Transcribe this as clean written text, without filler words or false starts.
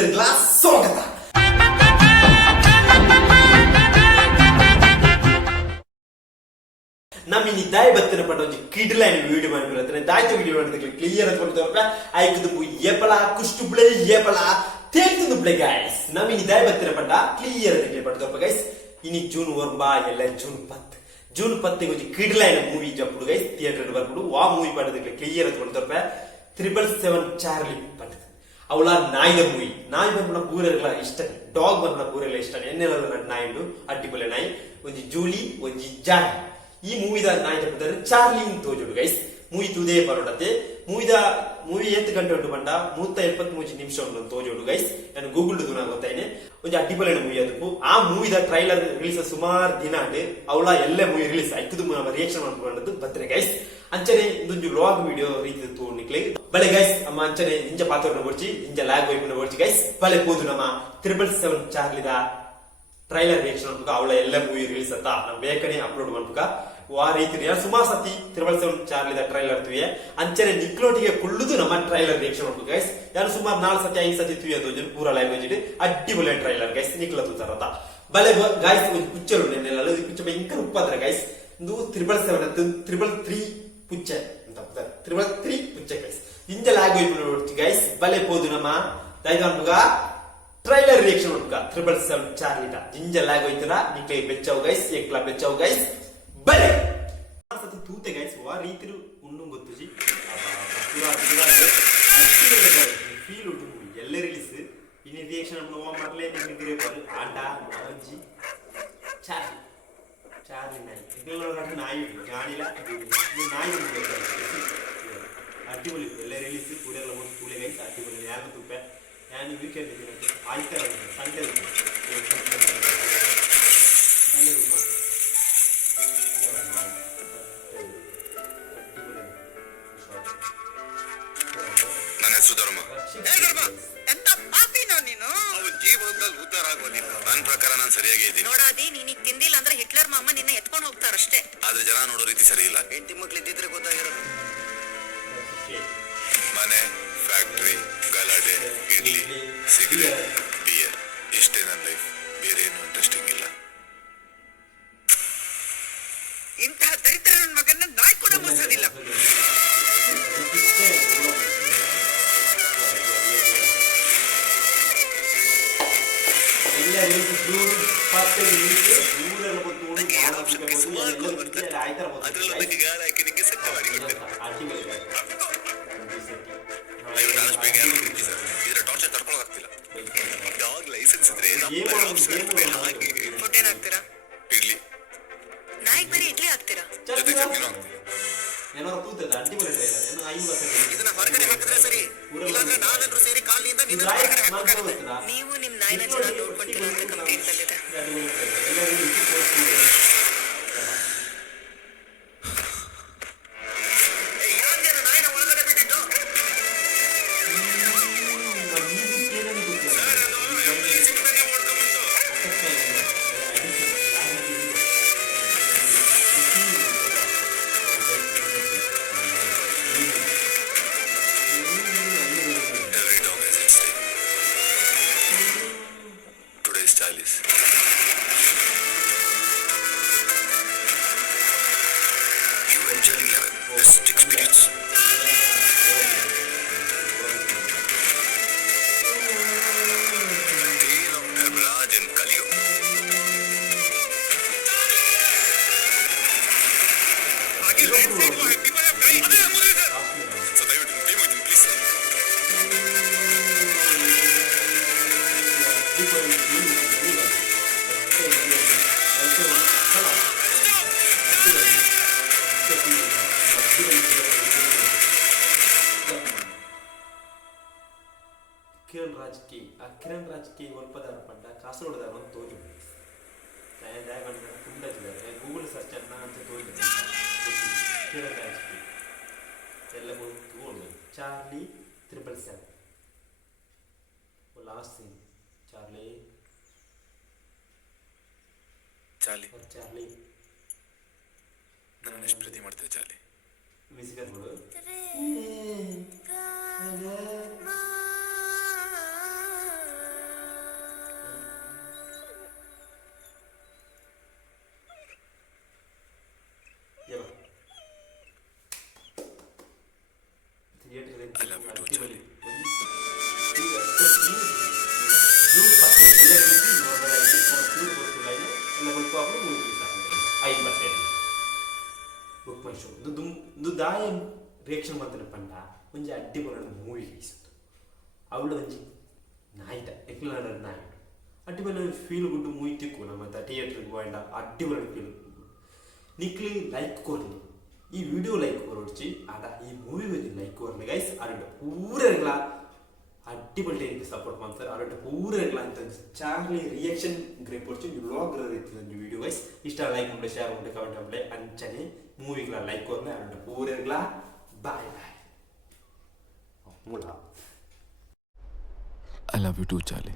ಕೂಲರ್ಗಳ ಸ್ವಾಗತ. ನಮ್ಮಿನಿ ದಾಯಿ ಬತ್ತಿನ ಪಟ್ಟ ಒಂದು ಕಿಡ್ಲೈನ್ ವಿಡಿಯೋ ಮಾಡಿಬಿಡ್ತಾರೆ. ದಾಯ್ತು ವಿಡಿಯೋ ಮಾಡಿದ್ರೆ ಕ್ಲಿಯರ್ ಅಂತ ಕೊಡ್ತಾರ. ಆಯ್ಕದು ಏಪಳ ಕುಷ್ಟುಬ್ಳೆ ಏಪಳ ತೇಲ್ತು ಬ್ಳೆ ಗೈಸ್. ನಮ್ಮಿನಿ ದಾಯಿ ಬತ್ತಿನ ಪಟ್ಟ ಕ್ಲಿಯರ್ ಅಂತ ಕ್ಲಿಯರ್ ಪಡ್ತಾರ ಗೈಸ್. ಇನಿ ಜೂನ್ ವರ್ಬಾ ಎಲ್ಲ ಜೂನ್ 10 ಒಂದು ಕಿಡ್ಲೈನ್ ಮೂವಿ ಜప్పుడు ಗೈಸ್ ಥಿಯೇಟರ್ ಬರ್ಬಿಡು ಆ ಮೂವಿ ಪಟ್ಟದಕ್ಕೆ ಕ್ಲಿಯರ್ ಅಂತ ಕೊಡ್ತಾರ. 777 ಚಾರ್ಲಿ ಪಟ್ಟದ ಅವಳ ನಾಯಿದ ಮೂವಿ. ನಾಯಿ ಬಂದ್ಬಿಡ ಪೂರೆಲ್ಲ ಇಷ್ಟ, ಡಾಗ್ ಬಂದ್ಬಿಡ ಪೂರೆಲ್ಲ ಇಷ್ಟ. ಎನ್ನೆಲ್ಲ ನಾಯಿಡು ಅಡ್ಡಿಪೊಲೆ ನಾಯಿ ಒಂಜಿ ಜೂಲಿ ಒಂಜಿ ಜಾಡಿ. ಈ ಮೂವಿದ ನಾಯಿ ತಪ್ಪಿದ್ದಾರೆ ಚಾರ್ಲಿ ತೋಜುಡು ಗೈಸ್. ಮೂವಿ ತೂದೇ ಬರೋಡತೆ ಮೂವಿ 8 ಗಂಟೆ ಉಂಟು ಬಂಡ 173 ನಿಮಿಷ ಉಂಟು ತೋಜೋಡು ಗೈಸ್. ನಾನು ಗೂಗಲ್ ದುನ ಗೊತ್ತಾಯ್ನೆ ಒಂದು ಅಡ್ಡಿಪೊಲೆ ಮೂವಿ ಅದಕ್ಕೂ. ಆ ಮೂವಿದ ಟ್ರೈಲರ್ ರಿಲೀಸ್ ಸುಮಾರು ದಿನ ಅಂಡೆ ಅವಳ ಎಲ್ಲ ಮೂವಿ ರಿಲೀಸ್ ಆಯ್ತದು ರಿಯಾಕ್ಷನ್ ಮಾಡ್ಕೊಂಡದ್ದು ಬರ್ತನೆ ಗೈಸ್. ಅಂಚನೆ ಇದೊಂದು ಲಾಗ್ ವಿಡಿಯೋ ರೀತಿ ತೋಡ್ನಿಕ್ಲೆ ಬಲೆ ಗೈಸ್. ಅಮ್ಮ ಅಂಚನೆ ಇಂಜ ಪಾತ್ರ ಬೋಡ್ಚಿ ಇಂಜ ಲ್ಯಾಗ್ ವೈಪುನ ಬೋಡ್ಚಿ ಗೈಸ್. ಬಲೆ ಹೋದು ನಮ್ಮ 777 ಚಾರ್ಲಿದ ಟ್ರೈಲರ್ ರಿಯಾಕ್ಷನ್ ಮಾಡ್ಬೇಕು. ಅವಳ ಎಲ್ಲ ಮೂವಿ ರಿಲೀಸ್ ಅಂತ ನಮ್ ಬೇಕನೆ ಅಪ್ಲೋಡ್ ಮಾಡ್ಬೇಕ. ಆ ರೀತಿ ಸುಮಾರು ಸತಿ 777 ಚಾರ್ಲಿದ ಟ್ರೈಲರ್ ತುವೆ ಅಂಚನೆ ನಿಕ್ಲೋಟಿಗೆ ಕುಳ್ಳುದು ನಮ್ಮ ಟ್ರೈಲರ್ ರಿಯಾಕ್ಷನ್ ಮಾಡ್ಬೇಕು ಗೈಸ್. ಯಾರು ಸುಮಾರು 4 ಸತಿ 5 ಸತಿ ತುಯ್ಯದು ಪೂರ ಲ್ಯಾಂಗ್ವೇಜ್ ಇಟ್ಟು ಅಡ್ಡಿಬೊಲೆ ಟ್ರೈಲರ್ ಗೈಸ್ ನಿಕ್ಲ ತೂತಾರತ ಬಲೆ ಗಾಯ್ಸ್. ಒಂದು ಪಿಕ್ಚರ್ ಉಂಟು ಈ ಪಿಕ್ಚರ್ ಭಯಂಕರ ಉಪ್ಪಾದ್ರೆ ಗೈಸ್. ಒಂದು 777 ಪುಚ್ಚೆ ಅಂತ 333 ಪುಚ್ಚೆ ಗೈಸ್. ಇಂಜ ಲ್ಯಾಂಗ್ವೇಜ್ ನೋಡ್ತಿ ಗೈಸ್. ಬಲೆ ಹೋದು ನಮ್ಮ ದೈದಾಂಬುಗ ಟ್ರೈಲರ್ ರಿಯಾಕ್ಷನ್ ಮಾಡ್ಬೇಕ 777 ಚಾರ್ಲಿದ ಇಂಜ ಲ್ಯಾಂಗ್ವೇಜ್ ನಿಕ್ಲೆ ಬೆಚ್ಚವು ಗೈಸ್. ಏಕ್ಲ ಬೆಚ್ಚವು ಗೈಸ್. ಬಲೆ ಸತಿ ತೂತೆ ಗೈಸ್. ಆ ರೀತಿ ಉಣ್ಣು ಗೊತ್ತುಜಿ ಫೀಲ್ ಉಂಟು ಮೂವಿ ಎಲ್ಲ ರಿಲೀಸ್. ಇನ್ನು ರಿಯಾಕ್ಷನ್ ಮಾಡ್ಲೇ ನಿಮಗೆ ಆಟ ಅಜ್ಜಿ ಚಾರ್ಲಿ ನಾಯಿ ಇದೆಲ್ಲ ನಾಯಿ ಜಾಣಿಲ್ಲ ನಾಯಿ ಅಡ್ಡಿಪೊಲಿ ಎಲ್ಲ ರಿಲೀಸ್ ಕೂಡೆಲ್ಲ ಒಂದು ಕೂಲೆ ಗೈಸ್. ಅಡ್ಡಿಪೊಲಿ ಯಾರು ತುಪ್ಪೆ ನಾನು ವೀಕೆಂಡ್ ಆಯ್ತಾ ಸಂಡೇ ನನ್ನ ಹೆಸರು ಧರ್ಮ. ಎಂತ ಪಾಪಿನೋ ನೀನು? ಅವನ ಜೀವನದಲ್ಲಿ ಉದ್ಧಾರ ಆಗೋದಿಲ್ಲ. ನನ್ನ ಪ್ರಕಾರ ನಾನು ಸರಿಯಾಗಿ ಇದ್ದೀನಿ. ನೋಡಾದಿ ನೀನು ತಿಂದಿಲ್ಲ ಅಂದ್ರೆ ಹಿಟ್ಲರ್ ಮಾಮ ನಿನ್ನ ಎತ್ಕೊಂಡು ಹೋಗ್ತಾರಷ್ಟೇ. ಆದ್ರೆ ಜನ ನೋಡೋ ರೀತಿ ಸರಿ ಇಲ್ಲ. ಹೆಂಡತಿ ಮಕ್ಳಿದ್ದಿದ್ರೆ ಗೊತ್ತಾಗಿರೋದು. ಮನೆ, ಫ್ಯಾಕ್ಟ್ರಿ, ಗಲಾಟೆ, ಇಡ್ಲಿ, ಸಿಗರೇಟ್, ಬಿಯರ್ ಇಷ್ಟೇ ನನ್ನ ಲೈಫ್. ಬೇರೆ ಏನು ಇಂಟ್ರೆಸ್ಟಿಂಗ್ ಇಲ್ಲ. ಇಂತಹ ದರಿದ್ರ ನನ್ನ ಮಗನ್ನ ನಾಯಿ ಕೂಡ ಮುಗಿಸೋದಿಲ್ಲ. ಟಾರ್ಚರ್ ತಡ್ಕೊಳಕ್ತಿಲ್ಲ. ಡಾಗ್ ಲೈಸೆನ್ಸ್ ಇದ್ರೆ ಫುಡ್ ಏನಾಗ್ತೀರಾ? ಇಡ್ಲಿ ನಾಯಿಗೆ ಬರೀ ಇಡ್ಲಿ ಹಾಕ್ತೀರಾ? ಜೊತೆ ಚಟ್ನಿನೂ ಹಾಕ್ತೀನಿ. ಇದನ್ನ ಹೊರಗಡೆ ಹಾಕಿದ್ರೆ ಸರಿ, ಇಲ್ಲಾಂದ್ರೆ ನಾವೆಲ್ಲರೂ ಸೇರಿ ಕಾಲಿನಿಂದ ನಿನ್ನ ಹೊರಗಡೆ ಹಾಕಬೇಕಾಗುತ್ತೆ. ನೀವು ನಿಮ್ ನಾಯಿನ ಚೆನ್ನಾಗಿ ನೋಡ್ಕೊಂತಿಲ್ಲ ಅಂತ ಕಂಪ್ಲೇಂಟ್ ಬಂದಿದೆ. ನಾಯಿನ ಒಳಗಡೆ ಬಿಟ್ಟಿದ್ದು Today's style is you enjoying your best experience. Tale of Debraj and Kalio. So ದಯವಿಟ್ಟು ಟೀಮ್ ಹೋಗ್ತೀನಿ ಪ್ಲೀಸ್. ಕಿರಣ್ ರಾಜ್ಕಿ ಒಲ್ಪದಾರ ಪಂಡ ಕಾಸರಗೋಡದಾರ ಅಂತ ತೋಜು ಕುಂಡಾಜಿದ್ದಾರೆ. ಗೂಗಲ್ ಸರ್ಚ್ ಅನ್ನ ಅಂತ ತೋಜು ಕಿರಣ್ ರಾಜ್ಕಿ ಎಲ್ಲ ತಗೊಂಡು ಚಾರ್ಲಿ 777 ಲಾಸ್ಟ್ ಸೀನ್ ಚಾರ್ಲಿ ನನ್ನ ಎಷ್ಟು ಪ್ರೀತಿ ಮಾಡ್ತೇವೆ ಚಾರ್ಲಿ. ಮ್ಯೂಸಿಕಲ್ ಶೋ ಒಂದು ದಾಯ ರಿಯಾಕ್ಷನ್ ಮಾಡ್ತಾನೆ ಪಂಡ ಒಂಜಿ ಅಡ್ಡಿ ಬರೋಣ ಮೂವಿ ಗೈಸ್ ಅವಳು ಒಂಜಿ ನಾಯಿತ ಎಕ್ಲ ನಾಯಿ ಅಡ್ಡಿ ಬರೋಣ ಫೀಲ್ ಗುಡ್ ಮೂವಿ ತಿಕ್ಕು ನಮ್ಮ ಥಿಯೇಟ್ರಿಗೆ ಹೋಯ್ಡ ಅಡ್ಡಿ ಬರೋಣ ಫೀಲ್ ನಿಕ್ಲಿ ಲೈಕ್ ಕೊರ್ಲಿ ಈ ವಿಡಿಯೋ ಲೈಕ್ ಕೊರೊಡ್ಚಿ ಆಡ ಈ ಮೂವಿ ಬಗ್ಗೆ ಲೈಕ್ ಕೊರ್ಲಿ ಗೈಸ್ ಅರಡು ಪೂರಗಳ ಅಡ್ಡಿಪಟ್ಟಿ ಸಪೋರ್ಟ್ ಮಾಡ್ತಾರೆ ಅರಡು ಪೂರಗಳ ಅಂತ ಚಾರ್ಲಿ ರಿಯಾಕ್ಷನ್ ಗ್ರೇಪ್ ಕೊಡ್ಚಿ ವ್ಲಾಗ್ ರೀತಿ ವಿಡಿಯೋ ಗೈಸ್ ಇಷ್ಟ ಲೈಕ್ ಮಾಡಿ ಶೇರ್ ಮಾಡಿ ಕಮೆಂಟ್ ಮಾಡಿ ಅಂಚನೆ ಮೂವಿಗಳ ಲೈಕ್ ಕೊರ್ಲೆ ಅರಡು ಪೂರಗಳ ಬಾಯ್ ಬಾಯ್ ಮೂಲ I love you too, Charlie.